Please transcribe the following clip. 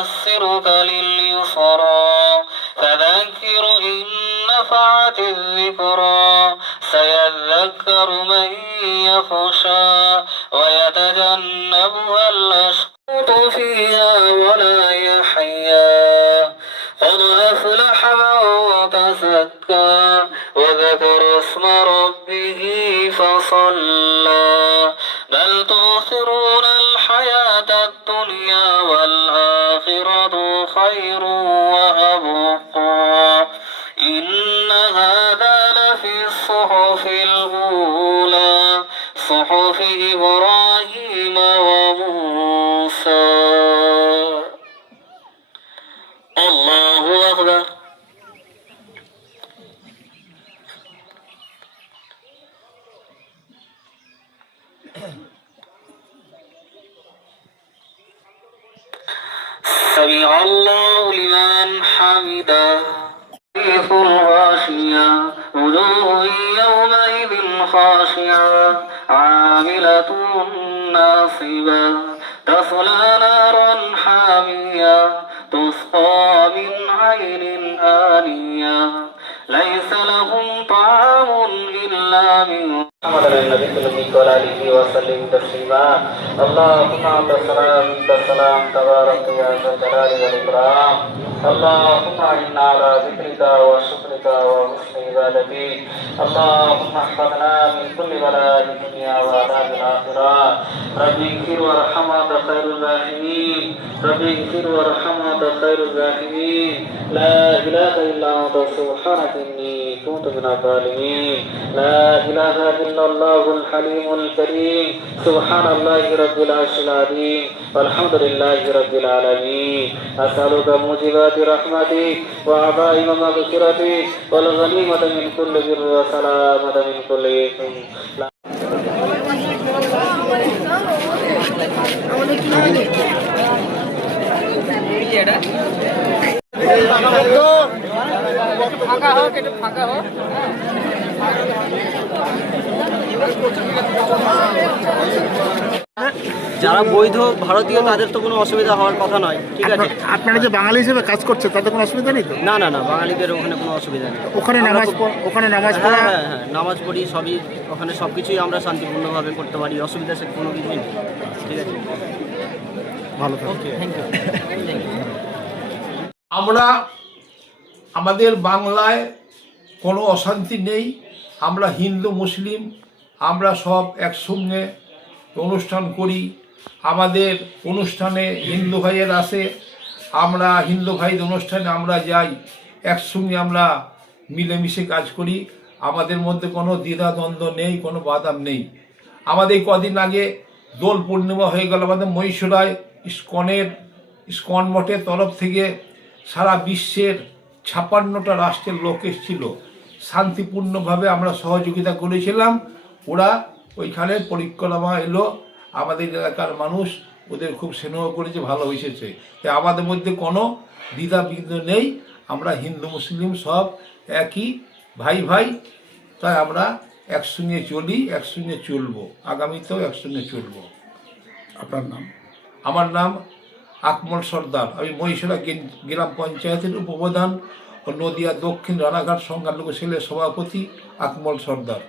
ونيسرك لليسرى فذكر إن نفعت الذكرى سيذكر من يخشى ويتجنبها الأشقى فيها ولا يحيا قد أفلح من تزكى وذكر اسم ربه فصلى بل تؤثرون الحياة الدنيا والآخرة خير وأبقى إن هذا لفي الصحف الأولى صحف إبراهيم وموسى الله أكبر سمع الله لمن حمده الغاشية وجوه يومئذ خاشعة عاملة ناصبة تصلى نارا حامية تسقى من عين آنية ليس لهم طعام إلا من محمد النبي صلى الله عليه وسلم تسليما اللهم انت السلام انت السلام تبارك يا ذا الجلال والإكرام اللهم انا على ذكرك وشكرك وحسن عبادتك اللهم احفظنا من كل بلاء الدنيا وعذاب الآخرة ربي اغفر وارحم وانت خير الراحمين ربي اغفر وارحم وانت خير الراحمين لا إله إلا أنت سبحانك إني كنت من الظالمين لا إله إلا الله الحليم الكريم سبحان الله رب العرش العظيم والحمد لله رب العالمين أسألك موجبات رحمتك وعظائم مغفرتك والغنيمة من كل بر وسلامة من كل إثم ফাঁকা হোক একটু ফাঁকা হোক যারা বৈধ ভারতীয় তাদের তো কোনো অসুবিধা হওয়ার কথা নয়, ঠিক আছে। আপনারা যে বাঙালি হিসেবে কাজ করছে তাতে কোনো অসুবিধা নেই তো? না না না, বাঙালিদের ওখানে কোনো অসুবিধা নেই। ওখানে নামাজ পড়া? হ্যাঁ হ্যাঁ, নামাজ পড়ি, সবই ওখানে সব কিছুই আমরা শান্তিপূর্ণভাবে করতে পারি, অসুবিধা সে কোনো কিছুই নেই, ঠিক আছে। ভালো থাকবে, থ্যাংক ইউ। আমরা আমাদের বাংলায় কোনো অশান্তি নেই, আমরা হিন্দু মুসলিম আমরা সব একসঙ্গে অনুষ্ঠান করি। আমাদের অনুষ্ঠানে হিন্দু ভাইয়ের আসে, আমরা হিন্দু ভাইদের অনুষ্ঠানে আমরা যাই, একসঙ্গে আমরা মিলেমিশে কাজ করি। আমাদের মধ্যে কোনো দ্বিধাদ্বন্দ্ব নেই, কোনো বাধা নেই। আমাদের কদিন আগে দোল পূর্ণিমা হয়ে গেল, আমাদের মহীশূরায় ইস্কন মঠের তরফ থেকে সারা বিশ্বের 56টা রাষ্ট্রের লোক এসেছিল, শান্তিপূর্ণভাবে আমরা সহযোগিতা করেছিলাম। ওরা ওইখানে পরিক্রমা এলো, আমাদের এলাকার মানুষ ওদের খুব স্নেহ করেছে, ভালো হয়েছে। তাই আমাদের মধ্যে কোনো দ্বিধাবিঘ্ন নেই, আমরা হিন্দু মুসলিম সব একই ভাই ভাই, তাই আমরা একসঙ্গে চলি, একসঙ্গে চলবো, আগামীতেও একসঙ্গে চলবো। আপনার নাম? আমার নাম আকমল সর্দার, আমি মহীশূরা গ্রাম পঞ্চায়েতের উপপ্রধান ও নদিয়া দক্ষিণ রানাঘাট সংখ্যালঘু সেলের সভাপতি আকমল সর্দার।